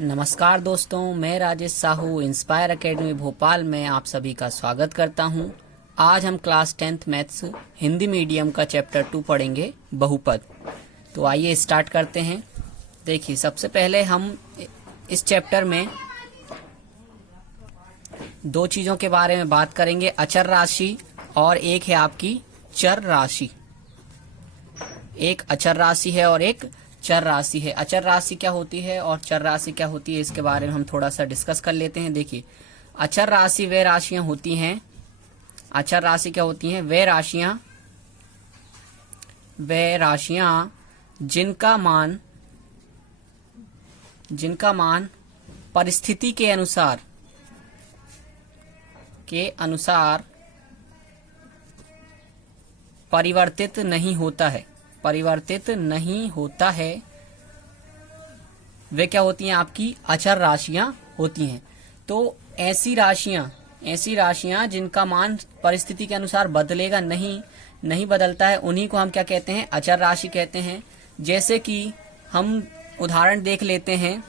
नमस्कार दोस्तों, मैं राजेश साहू इंस्पायर एकेडमी भोपाल में आप सभी का स्वागत करता हूं। आज हम class 10th maths Hindi medium का चैप्टर 2 पढ़ेंगे, बहुपद। तो आइए स्टार्ट करते हैं। देखिए, सबसे पहले हम इस चैप्टर में दो चीज़ों के बारे में बात करेंगे, अचर राशि और एक है आपकी चर राशि। एक अचर राशि है और एक चर राशि है। अचर राशि क्या होती है और चर राशि क्या होती है, इसके बारे में हम थोड़ा सा डिस्कस कर लेते हैं। देखिए, अचर राशि वे राशियां होती हैं, अचर राशि क्या होती हैं? वे राशियां जिनका मान परिस्थिति के अनुसार परिवर्तित नहीं होता है, वे क्या होती हैं? आपकी अचर राशियां होती हैं। तो ऐसी राशियां जिनका मान परिस्थिति के अनुसार बदलेगा नहीं बदलता है, उन्हीं को हम क्या कहते हैं? अचर राशि कहते हैं। जैसे कि हम उदाहरण देख लेते हैं।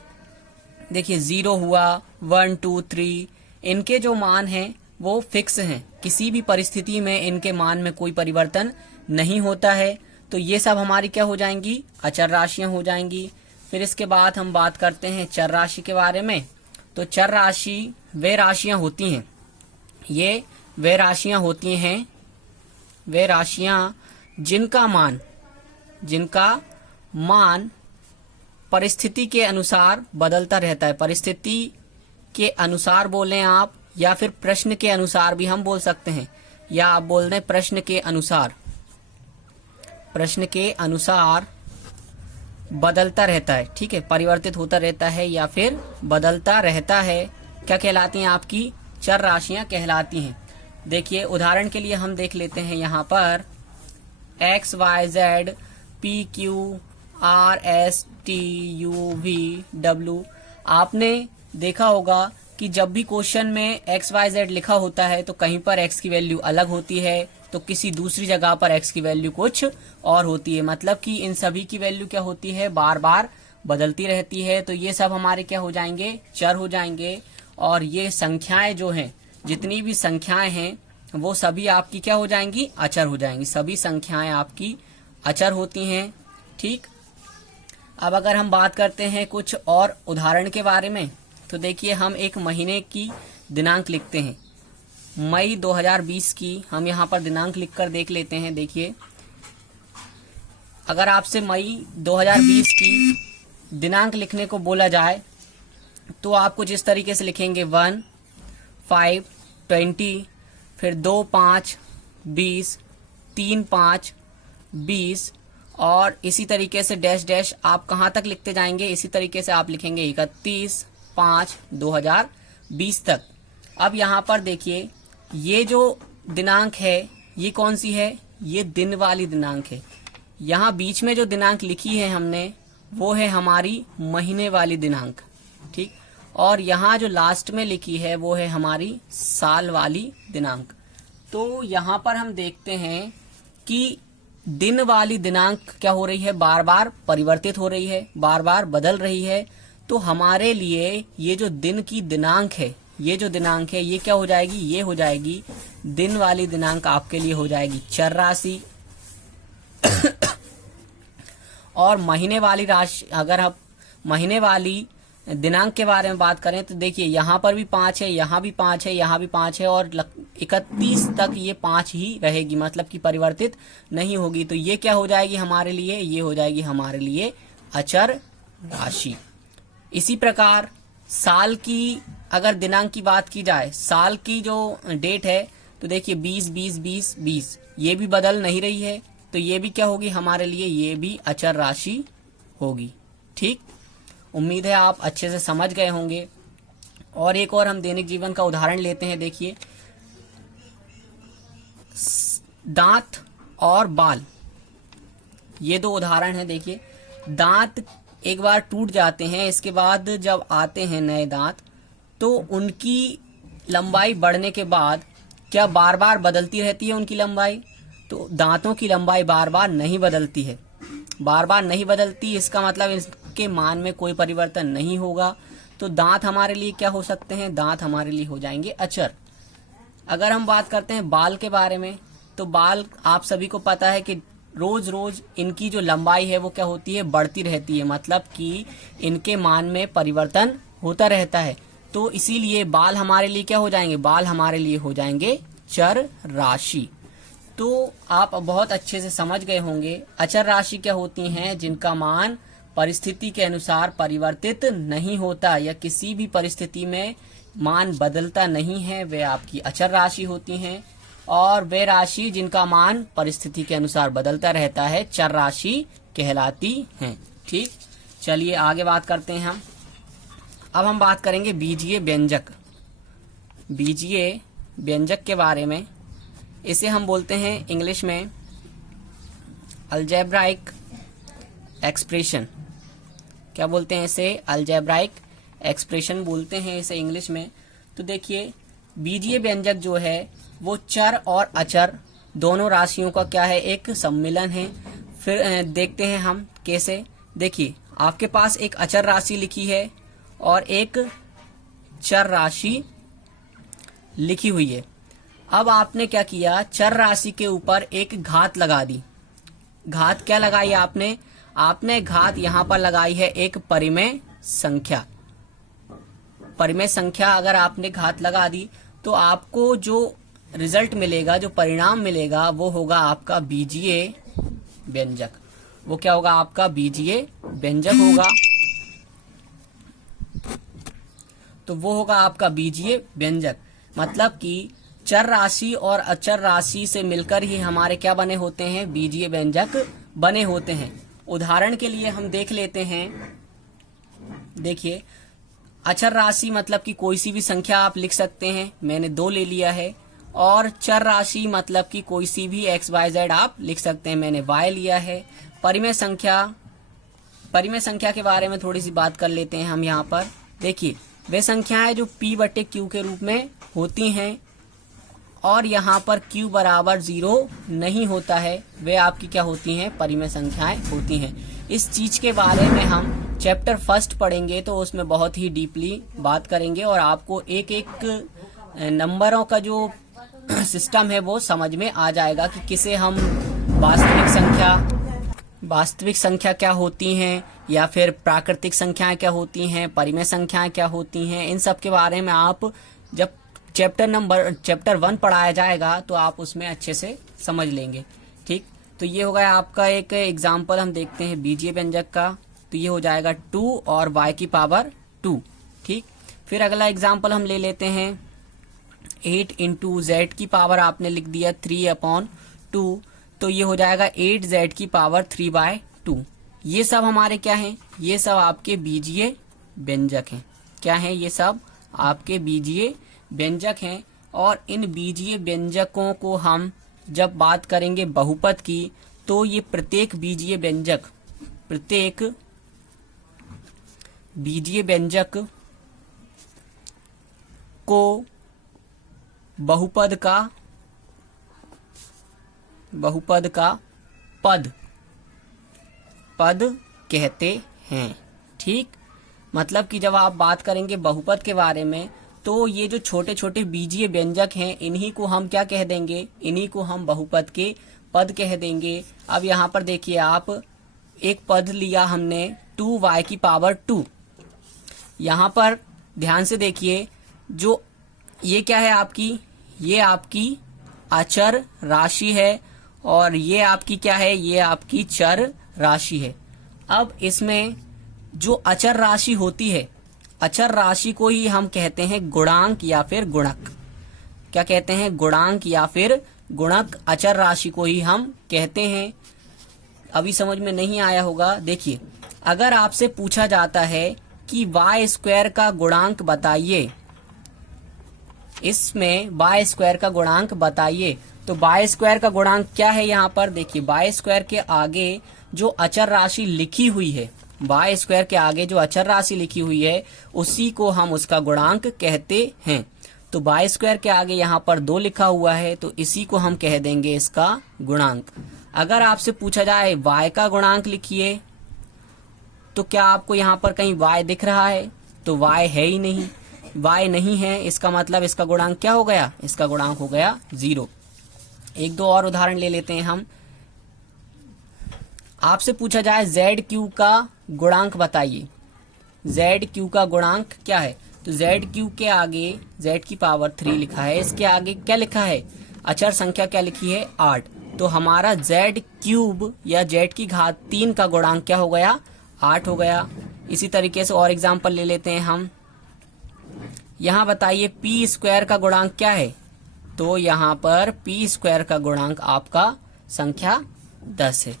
देखिए, 0 हुआ, 1 2 3, इनके जो मान हैं वो फिक्स हैं, किसी भी परिस्थिति में इनके मान में कोई परिवर्तन नहीं होता है। तो ये सब हमारी क्या हो जाएंगी? अचर राशियां हो जाएंगी। फिर इसके बाद हम बात करते हैं चर राशि के बारे में। तो चर राशि वे राशियां होती हैं, वे राशियां जिनका मान परिस्थिति के अनुसार बदलता रहता है। परिस्थिति के अनुसार बोलें आप, या फिर प्रश्न के अनुसार भी हम बोल सकते हैं, या आप बोल दें प्रश्न के अनुसार बदलता रहता है। ठीक है, परिवर्तित होता रहता है या फिर बदलता रहता है। क्या कहलाती हैं? आपकी चर राशियां कहलाती हैं। देखिए, उदाहरण के लिए हम देख लेते हैं यहाँ पर x y z p q r s t u v w। आपने देखा होगा कि जब भी क्वेश्चन में x y z लिखा होता है तो कहीं पर x की वैल्यू अलग होती है, तो किसी दूसरी जगह पर x की वैल्यू कुछ और होती है। मतलब कि इन सभी की वैल्यू क्या होती है? बार बार बदलती रहती है। तो ये सब हमारे क्या हो जाएंगे? चर हो जाएंगे। और ये संख्याएं जो हैं, जितनी भी संख्याएं हैं, वो सभी आपकी क्या हो जाएंगी? अचर हो जाएंगी। सभी संख्याएं आपकी अचर होती हैं। ठीक, अब अगर हम बात करते हैं कुछ और उदाहरण के बारे में, तो देखिए, हम एक महीने की दिनांक लिखते हैं, मई 2020 की हम यहाँ पर दिनांक लिखकर देख लेते हैं। देखिए, अगर आपसे मई 2020 की दिनांक लिखने को बोला जाए तो आप कुछ इस तरीके से लिखेंगे 1 5 20, फिर 2 5 20, 3 5 20, और इसी तरीके से डैश डैश आप कहाँ तक लिखते जाएंगे? इसी तरीके से आप लिखेंगे 31 5 2020 तक। अब यहाँ पर देखिए, ये जो दिनांक है ये कौन सी है? ये दिन वाली दिनांक है। यहाँ बीच में जो दिनांक लिखी है हमने, वो है हमारी महीने वाली दिनांक। ठीक, और यहाँ जो लास्ट में लिखी है वो है हमारी साल वाली दिनांक। तो यहाँ पर हम देखते हैं कि दिन वाली दिनांक क्या हो रही है? बार बार परिवर्तित हो रही है, बार बार बदल रही है। तो हमारे लिए ये जो दिन की दिनांक है, ये जो दिनांक है, ये क्या हो जाएगी? ये हो जाएगी दिन वाली दिनांक, आपके लिए हो जाएगी चर राशि। और महीने वाली राशि, अगर आप महीने वाली दिनांक के बारे में बात करें तो देखिए, यहाँ पर भी 5 है, यहाँ भी 5 है, यहाँ भी 5 है, और 31 तक ये 5 ही रहेगी, मतलब कि परिवर्तित नहीं होगी। तो ये क्या हो जाएगी हमारे लिए? ये हो जाएगी हमारे लिए अचर राशि। इसी प्रकार साल की अगर दिनांक की बात की जाए, साल की जो डेट है, तो देखिए 20 20 20 20, ये भी बदल नहीं रही है। तो ये भी क्या होगी हमारे लिए? ये भी अचर राशि होगी। ठीक, उम्मीद है आप अच्छे से समझ गए होंगे। और एक और हम दैनिक जीवन का उदाहरण लेते हैं। देखिए, दांत और बाल, ये दो उदाहरण हैं। देखिए, दांत एक बार टूट जाते हैं, इसके बाद जब आते हैं नए दांत, तो उनकी लंबाई बढ़ने के बाद क्या बार बार बदलती रहती है उनकी लंबाई? तो दांतों की लंबाई बार बार नहीं बदलती है, बार बार नहीं बदलती। इसका मतलब के मान में कोई परिवर्तन नहीं होगा। तो दांत हमारे लिए क्या हो सकते हैं? दांत हमारे लिए हो जाएंगे अचर। अगर हम बात करते हैं बाल के बारे में, तो बाल आप सभी को पता है कि रोज रोज इनकी जो लंबाई है वो क्या होती है? बढ़ती रहती है, मतलब कि इनके मान में परिवर्तन होता रहता है। तो इसीलिए बाल हमारे लिए क्या हो जाएंगे? बाल हमारे लिए हो जाएंगे चर राशि। तो आप बहुत अच्छे से समझ गए होंगे अचर राशि क्या होती हैं, जिनका मान परिस्थिति के अनुसार परिवर्तित नहीं होता या किसी भी परिस्थिति में मान बदलता नहीं है, वे आपकी अचर राशि होती हैं। और वे राशि जिनका मान परिस्थिति के अनुसार बदलता रहता है चर राशि कहलाती हैं। ठीक, चलिए आगे बात करते हैं हम। अब हम बात करेंगे बीजीय व्यंजक। बीजीय व्यंजक के बारे में, इसे हम बोलते हैं इंग्लिश में अलजेब्राइक एक्सप्रेशन। क्या बोलते हैं इसे? अलजेब्राइक एक्सप्रेशन बोलते हैं इसे इंग्लिश में। तो देखिए बीजीय व्यंजक जो है वो चर और अचर दोनों राशियों का क्या है? एक सम्मिलन है। फिर देखते हैं हम कैसे। देखिए आपके पास एक अचर राशि लिखी है और एक चर राशि लिखी हुई है। अब आपने क्या किया? चर राशि के ऊपर एक घात लगा दी। घात क्या लगाई आपने? आपने घात यहाँ पर लगाई है एक परिमेय संख्या। परिमेय संख्या अगर आपने घात लगा दी तो आपको जो रिजल्ट मिलेगा, जो परिणाम मिलेगा, वो होगा आपका बीजीय व्यंजक। वो क्या होगा? आपका बीजीय व्यंजक होगा। तो वो होगा आपका बीजीय व्यंजक। मतलब कि चर राशि और अचर राशि से मिलकर ही हमारे क्या बने होते हैं? बीजीय व्यंजक बने होते हैं। उदाहरण के लिए हम देख लेते हैं। देखिए अचर राशि मतलब कि कोई सी भी संख्या आप लिख सकते हैं, मैंने 2 ले लिया है। और चर राशि मतलब कि कोई सी भी XYZ आप लिख सकते हैं, मैंने Y लिया है। परिमेय संख्या के बारे में थोड़ी सी बात कर लेते हैं हम यहाँ पर। देखिए वे संख्याएं जो P/Q के रूप में होती हैं और यहाँ पर Q बराबर 0 नहीं होता है, वे आपकी क्या होती हैं? परिमेय संख्याएं होती हैं। इस चीज के बारे में हम चैप्टर 1 पढ़ेंगे तो उसमें बहुत ही डीपली बात करेंगे और आपको एक एक नंबरों का जो सिस्टम है वो समझ में आ जाएगा कि किसे हम वास्तविक संख्या क्या होती हैं या फिर प्राकृतिक संख्याएं क्या होती हैं, परिमेय संख्याएं क्या होती हैं। इन सब के बारे में आप जब चैप्टर 1 पढ़ाया जाएगा तो आप उसमें अच्छे से समझ लेंगे। ठीक, तो ये हो गया आपका एक एग्जाम्पल। हम देखते हैं बीजीय व्यंजक का। तो ये हो जाएगा 2 और y की पावर 2। ठीक, फिर अगला एग्जाम्पल हम ले लेते हैं 8 इंटू z की पावर आपने लिख दिया 3/2। तो ये हो जाएगा 8z की पावर 3/2। ये सब हमारे क्या हैं? ये सब आपके बीजीय व्यंजक हैं। क्या हैं? ये सब आपके बीजीय व्यंजक हैं। और इन बीजीय व्यंजकों को हम जब बात करेंगे बहुपद की, तो ये प्रत्येक बीजीय व्यंजक को बहुपद का पद कहते हैं। ठीक, मतलब कि जब आप बात करेंगे बहुपद के बारे में तो ये जो छोटे छोटे बीजीय व्यंजक हैं इन्हीं को हम क्या कह देंगे? इन्हीं को हम बहुपद के पद कह देंगे। अब यहाँ पर देखिए आप एक पद लिया हमने 2y की पावर 2। यहाँ पर ध्यान से देखिए, जो ये क्या है आपकी? ये आपकी अचर राशि है और ये आपकी क्या है? ये आपकी चर राशि है। अब इसमें जो अचर राशि होती है, अचर राशि को ही हम कहते हैं गुणांक या फिर गुणक। क्या कहते हैं? गुणांक या फिर गुणक। अचर राशि को ही हम कहते हैं। अभी समझ में नहीं आया होगा। देखिए अगर आपसे पूछा जाता है कि y² का गुणांक बताइए, इसमें y² का गुणांक बताइए, तो y² का गुणांक क्या है? यहाँ पर देखिए y² के आगे जो अचर राशि लिखी हुई है, y² के आगे जो अचर राशि लिखी हुई है उसी को हम उसका गुणांक कहते हैं। तो y² के आगे यहाँ पर 2 लिखा हुआ है तो इसी को हम कह देंगे इसका गुणांक। अगर आपसे पूछा जाए y का गुणांक लिखिए, तो क्या आपको यहाँ पर कहीं y दिख रहा है? तो y है ही नहीं, y नहीं है, इसका मतलब इसका गुणांक क्या हो गया? इसका गुणांक हो गया 0। एक दो और उदाहरण ले लेते हैं हम। आपसे पूछा जाए ZQ का गुणांक बताइए, ZQ का गुणांक क्या है? तो ZQ के आगे Z की पावर 3 लिखा है, इसके आगे क्या लिखा है? अचर संख्या क्या लिखी है? 8। तो हमारा Z क्यूब या Z की घात 3 का गुणांक क्या हो गया? 8 हो गया। इसी तरीके से और एग्जाम्पल ले लेते हैं हम। यहाँ बताइए पी स्क्वायर का गुणांक क्या है? तो यहाँ पर पी स्क्वायर का गुणांक आपका संख्या 10 है।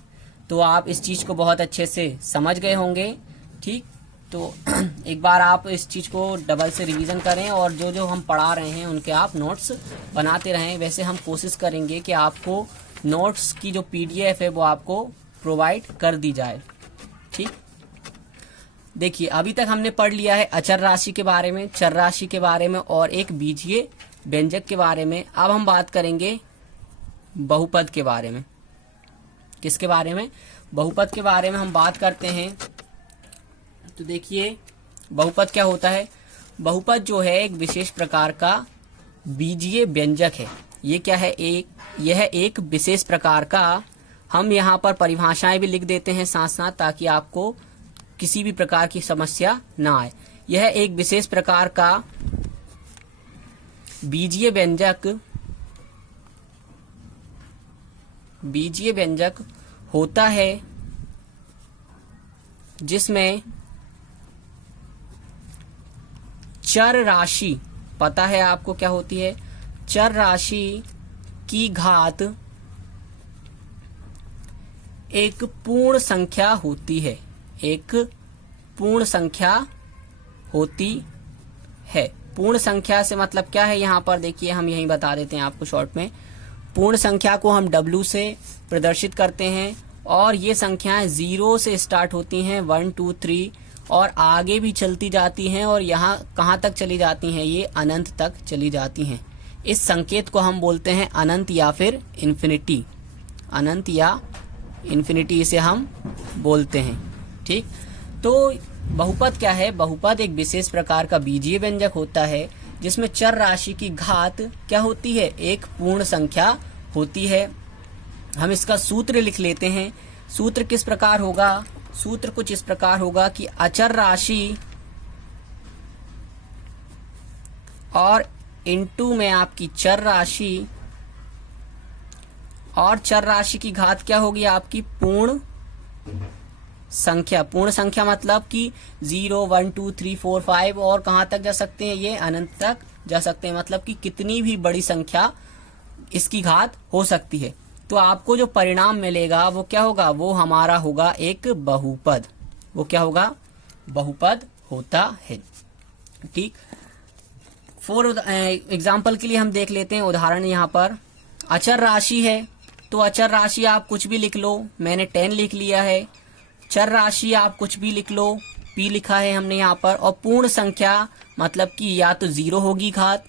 तो आप इस चीज को बहुत अच्छे से समझ गए होंगे। ठीक, तो एक बार आप इस चीज को डबल से रिवीजन करें और जो जो हम पढ़ा रहे हैं उनके आप नोट्स बनाते रहें। वैसे हम कोशिश करेंगे कि आपको नोट्स की जो PDF है वो आपको प्रोवाइड कर दी जाए। ठीक, देखिए अभी तक हमने पढ़ लिया है अचर राशि के बारे में, चर राशि के बारे में और एक बीजीय व्यंजक के बारे में। अब हम बात करेंगे बहुपद के बारे में। किसके बारे में? बहुपद के बारे में हम बात करते हैं। तो देखिए बहुपद क्या होता है? बहुपद जो है एक विशेष प्रकार का बीजीय व्यंजक है। ये क्या है? यह एक विशेष प्रकार का, हम यहाँ पर परिभाषाएं भी लिख देते हैं साथ साथ, ताकि आपको किसी भी प्रकार की समस्या ना आए। यह एक विशेष प्रकार का बीजीय व्यंजक होता है जिसमें चर राशि, पता है आपको क्या होती है? चर राशि की घात एक पूर्ण संख्या होती है। एक पूर्ण संख्या होती है। पूर्ण संख्या से मतलब क्या है? यहाँ पर देखिए हम यही बता देते हैं आपको शॉर्ट में। पूर्ण संख्या को हम W से प्रदर्शित करते हैं और ये संख्याएं 0 से स्टार्ट होती हैं, 1 2 3 और आगे भी चलती जाती हैं और यहाँ कहाँ तक चली जाती हैं? ये अनंत तक चली जाती हैं। इस संकेत को हम बोलते हैं अनंत या फिर इन्फिनिटी। अनंत या इन्फिनिटी इसे हम बोलते हैं। ठीक, तो बहुपद क्या है? बहुपद एक विशेष प्रकार का बीजीय व्यंजक होता है जिसमें चर राशि की घात क्या होती है? एक पूर्ण संख्या होती है। हम इसका सूत्र लिख लेते हैं। सूत्र किस प्रकार होगा? सूत्र कुछ इस प्रकार होगा कि अचर राशि और इनटू में आपकी चर राशि, और चर राशि की घात क्या होगी? आपकी पूर्ण संख्या। पूर्ण संख्या मतलब कि 0 1 2 3 4 5 और कहाँ तक जा सकते हैं? ये अनंत तक जा सकते हैं। मतलब कि कितनी भी बड़ी संख्या इसकी घात हो सकती है। तो आपको जो परिणाम मिलेगा वो क्या होगा? वो हमारा होगा एक बहुपद। वो क्या होगा? बहुपद होता है। ठीक, फॉर एग्जाम्पल के लिए हम देख लेते हैं उदाहरण। यहाँ पर अचर राशि है तो अचर राशि आप कुछ भी लिख लो। मैंने 10 लिख लिया है। चर राशि आप कुछ भी लिख लो, P लिखा है हमने यहाँ पर। और पूर्ण संख्या मतलब कि या तो 0 होगी घात,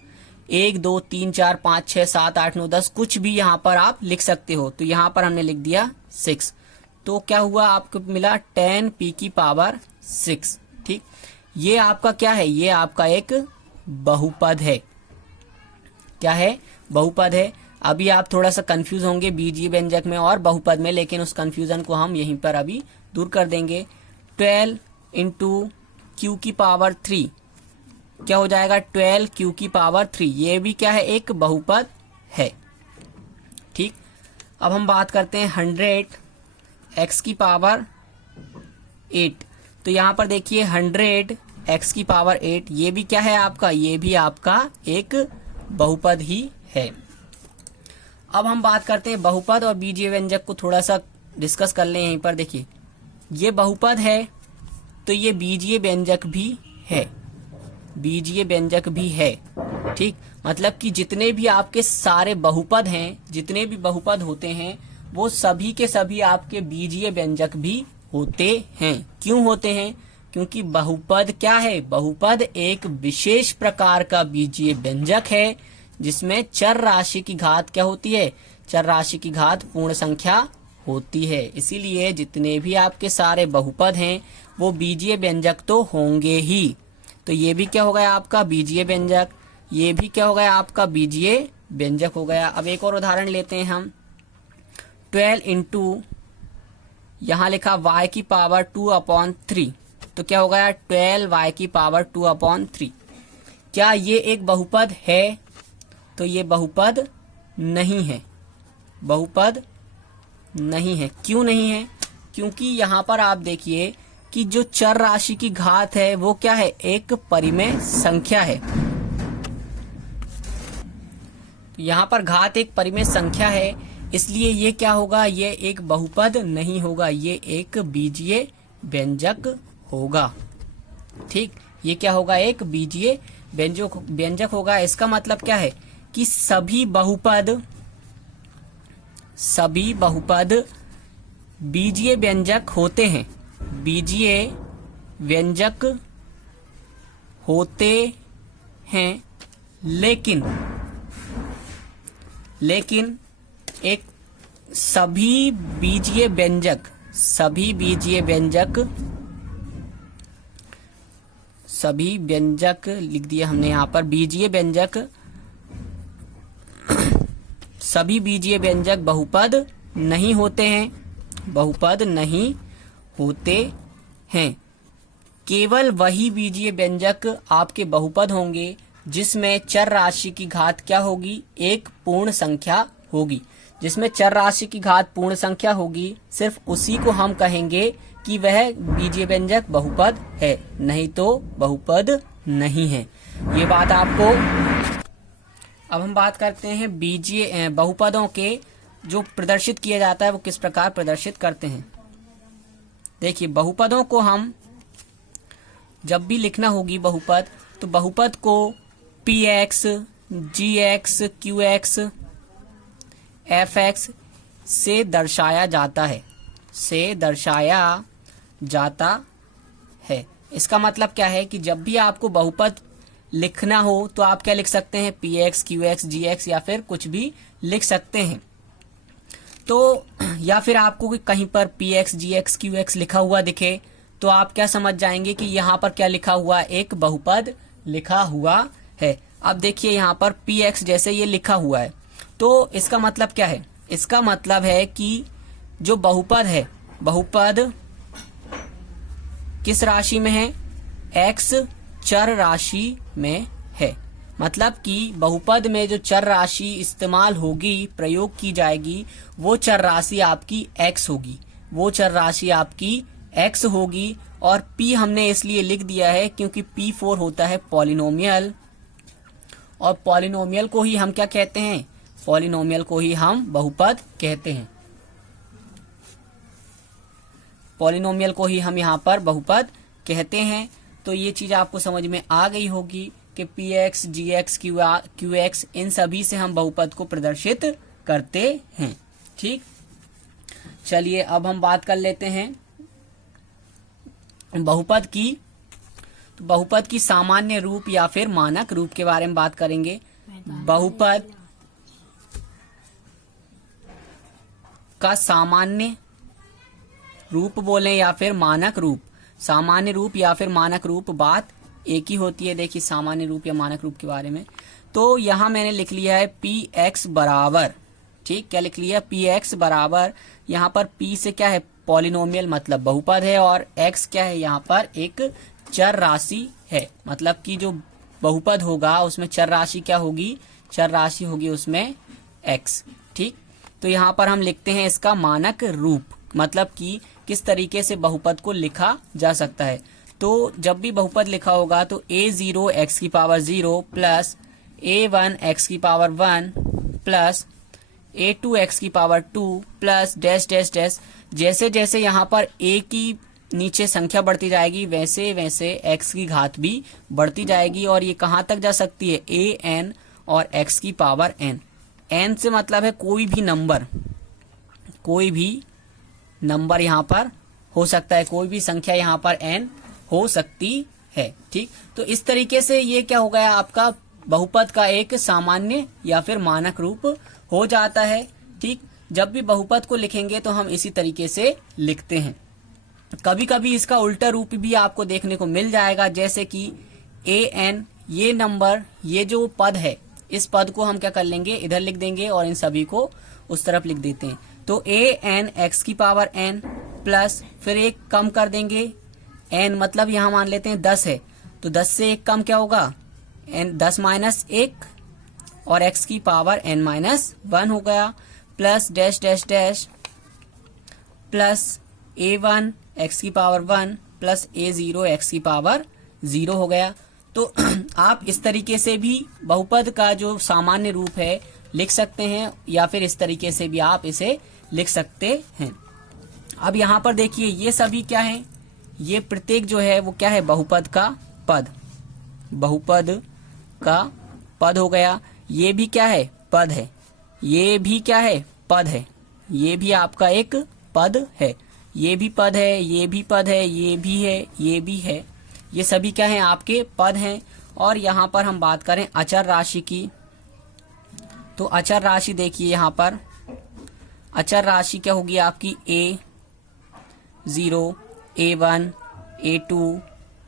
1 2 3 4 5 6 7 8 9 10, कुछ भी यहाँ पर आप लिख सकते हो। तो यहाँ पर हमने लिख दिया 6। तो क्या हुआ? आपको मिला 10 P की पावर 6। ठीक, ये आपका क्या है? ये आपका एक बहुपद है। क्या है? बहुपद है। अभी आप थोड़ा सा कंफ्यूज होंगे बीजीय व्यंजक में और बहुपद में, लेकिन उस कंफ्यूजन को हम यहीं पर अभी दूर कर देंगे। 12 इंटू Q की पावर 3 क्या हो जाएगा? 12 Q की पावर 3। ये भी क्या है? एक बहुपद है। ठीक, अब हम बात करते हैं 100 x की पावर 8। तो यहाँ पर देखिए 100 x की पावर 8, ये भी क्या है आपका? ये भी आपका एक बहुपद ही है। अब हम बात करते हैं बहुपद और बीजीय व्यंजक को थोड़ा सा डिस्कस कर लें। यहीं पर देखिए ये बहुपद है तो ये बीजीय व्यंजक भी है। बीजीय व्यंजक भी है। ठीक, मतलब कि जितने भी आपके सारे बहुपद हैं, जितने भी बहुपद होते हैं, वो सभी के सभी आपके बीजीय व्यंजक भी होते हैं। क्यों होते हैं? क्योंकि बहुपद क्या है? बहुपद एक विशेष प्रकार का बीजीय व्यंजक है जिसमें चर राशि की घात क्या होती है? चर राशि की घात पूर्ण संख्या होती है। इसीलिए जितने भी आपके सारे बहुपद हैं वो बीजीय व्यंजक तो होंगे ही। तो ये भी क्या हो गया आपका बीजीय व्यंजक, ये भी क्या हो गया आपका बीजीय व्यंजक हो गया। अब एक और उदाहरण लेते हैं हम। 12 इंटू यहाँ लिखा y की पावर 2/3, तो क्या हो गया 12y की पावर 2/3। क्या ये एक बहुपद है? तो ये बहुपद नहीं है, बहुपद नहीं है। क्यों नहीं है? क्योंकि यहाँ पर आप देखिए कि जो चर राशि की घात है वो क्या है, एक परिमेय संख्या है। तो यहाँ पर घात एक परिमेय संख्या है, इसलिए ये क्या होगा, ये एक बहुपद नहीं होगा, ये एक बीजीय व्यंजक होगा। ठीक, ये क्या होगा, एक बीजीय व्यंजक होगा। इसका मतलब क्या है कि सभी बहुपद बीजीय व्यंजक होते हैं, बीजीय व्यंजक होते हैं, लेकिन एक सभी बीजीय व्यंजक लिख दिया हमने यहाँ पर, सभी बीजीय व्यंजक बहुपद नहीं होते हैं। केवल वही बीजीय व्यंजक आपके बहुपद होंगे जिसमें चर राशि की घात क्या होगी, एक पूर्ण संख्या होगी। जिसमें चर राशि की घात पूर्ण संख्या होगी, सिर्फ उसी को हम कहेंगे कि वह बीजीय व्यंजक बहुपद है, नहीं तो बहुपद नहीं है। ये बात आपको। अब हम बात करते हैं बीजीय बहुपदों के जो प्रदर्शित किया जाता है वो किस प्रकार प्रदर्शित करते हैं। देखिए, बहुपदों को हम जब भी लिखना होगी बहुपद, तो बहुपद को px, gx, qx, fx से दर्शाया जाता है। इसका मतलब क्या है कि जब भी आपको बहुपद लिखना हो तो आप क्या लिख सकते हैं, px, qx, gx या फिर कुछ भी लिख सकते हैं। तो या फिर आपको कहीं पर px, gx, qx लिखा हुआ दिखे तो आप क्या समझ जाएंगे कि यहाँ पर क्या लिखा हुआ, एक बहुपद लिखा हुआ है। अब देखिए यहाँ पर px जैसे ये लिखा हुआ है, तो इसका मतलब क्या है, इसका मतलब है कि जो बहुपद है, बहुपद किस राशि में है, x चर राशि में है। मतलब कि बहुपद में जो चर राशि इस्तेमाल होगी, प्रयोग की जाएगी, वो चर राशि आपकी x होगी। और p हमने इसलिए लिख दिया है क्योंकि p4 होता है पॉलिनोमियल, और पॉलिनोमियल को ही हम क्या कहते हैं, पॉलिनोमियल को ही हम बहुपद कहते हैं। पॉलिनोमियल को ही हम यहाँ पर बहुपद कहते हैं। तो ये चीज आपको समझ में आ गई होगी कि px, gx, qx इन सभी से हम बहुपद को प्रदर्शित करते हैं। ठीक, चलिए अब हम बात कर लेते हैं बहुपद की। तो बहुपद की सामान्य रूप या फिर मानक रूप के बारे में बात करेंगे। बहुपद का सामान्य रूप बोले या फिर मानक रूप, सामान्य रूप या फिर मानक रूप बात एक ही होती है। देखिए सामान्य रूप या मानक रूप के बारे में, तो यहां मैंने लिख लिया है px बराबर, ठीक, क्या लिख लिया, px बराबर, यहाँ पर p से क्या है, पॉलिनोमियल मतलब बहुपद है, और x क्या है, यहाँ पर एक चर राशि है। मतलब कि जो बहुपद होगा उसमें चर राशि क्या होगी, चर राशि होगी उसमें x। ठीक, तो यहाँ पर हम लिखते हैं इसका मानक रूप, मतलब कि किस तरीके से बहुपद को लिखा जा सकता है। तो जब भी बहुपद लिखा होगा तो a0 x की पावर 0 प्लस a1 x की पावर 1 प्लस a2 x की power 2 plus dash dash dash, जैसे जैसे यहाँ पर a की नीचे संख्या बढ़ती जाएगी वैसे वैसे x की घात भी बढ़ती जाएगी, और ये कहाँ तक जा सकती है, an और x की पावर n। n से मतलब है कोई भी नंबर यहाँ पर हो सकता है, कोई भी संख्या यहाँ पर n हो सकती है। ठीक, तो इस तरीके से ये क्या हो गया, आपका बहुपद का एक सामान्य या फिर मानक रूप हो जाता है। ठीक, जब भी बहुपद को लिखेंगे तो हम इसी तरीके से लिखते हैं। कभी कभी इसका उल्टा रूप भी आपको देखने को मिल जाएगा, जैसे कि an, ये नंबर, ये जो पद है, इस पद को हम क्या कर लेंगे, इधर लिख देंगे और इन सभी को उस तरफ लिख देते हैं। तो an x की पावर n प्लस फिर एक कम कर देंगे n, मतलब यहां मान लेते हैं 10 है, तो 10 से एक कम क्या होगा, n 10 माइनस 1 और x की पावर n माइनस 1 हो गया, plus dash dash dash plus a1 x की पावर 1 प्लस a0 x की पावर 0 हो गया। तो आप इस तरीके से भी बहुपद का जो सामान्य रूप है लिख सकते हैं, या फिर इस तरीके से भी आप इसे लिख सकते हैं। अब यहाँ पर देखिए ये सभी क्या है, ये प्रत्येक जो है वो क्या है, बहुपद का पद, बहुपद का पद हो गया। ये भी क्या है, पद है, ये भी क्या है, पद है, ये भी आपका एक पद है, ये भी पद है, ये भी पद है, ये भी है, ये भी है, ये सभी क्या है, आपके पद हैं। और यहाँ पर हम बात करें अचर राशि की, तो अचर राशि देखिए यहाँ पर अचर राशि क्या होगी आपकी, a0 a1 a2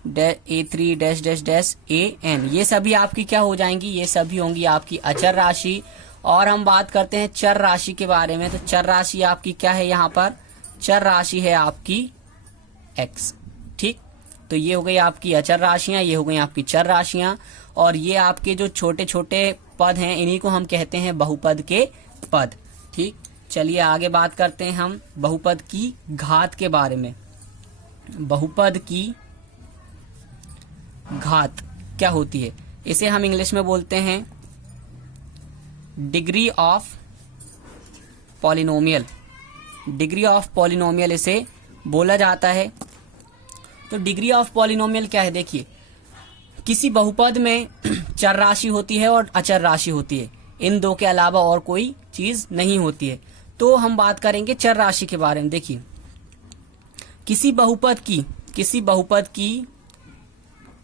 a3 dash dash dash an, ये सभी आपकी क्या हो जाएंगी, ये सभी होंगी आपकी अचर राशि। और हम बात करते हैं चर राशि के बारे में, तो चर राशि आपकी क्या है, यहाँ पर चर राशि है आपकी x, ठीक। तो ये हो गई आपकी अचर राशियां, ये हो गई आपकी चर राशियां, और ये आपके जो छोटे छोटे पद हैं इन्हीं को हम कहते हैं बहुपद के पद, ठीक। चलिए आगे बात करते हैं हम बहुपद की घात के बारे में। बहुपद की घात क्या होती है, इसे हम इंग्लिश में बोलते हैं degree of polynomial, degree of polynomial इसे बोला जाता है। तो डिग्री ऑफ पॉलिनोमियल क्या है, देखिए किसी बहुपद में चर राशि होती है और अचर राशि होती है, इन दो के अलावा और कोई चीज नहीं होती है। तो हम बात करेंगे चर राशि के बारे में। देखिए किसी बहुपद की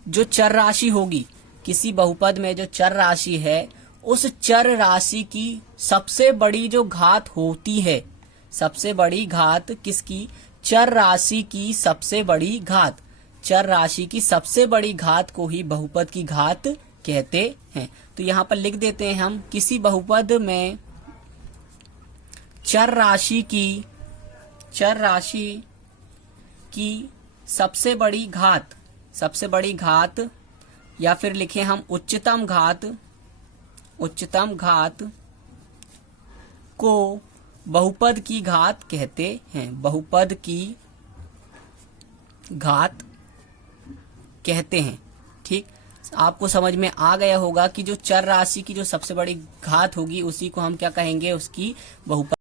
जो चर राशि होगी, किसी बहुपद में जो चर राशि है, उस चर राशि की सबसे बड़ी जो घात होती है, सबसे बड़ी घात किसकी, चर राशि की सबसे बड़ी घात, चर राशि की सबसे बड़ी घात को ही बहुपद की घात कहते हैं। तो यहाँ पर लिख देते हैं हम, किसी बहुपद में चर राशि की सबसे बड़ी घात, या फिर लिखें हम उच्चतम घात को बहुपद की घात कहते हैं, बहुपद की घात कहते हैं, ठीक। आपको समझ में आ गया होगा कि जो चर राशि की जो सबसे बड़ी घात होगी उसी को हम क्या कहेंगे, उसकी बहुपद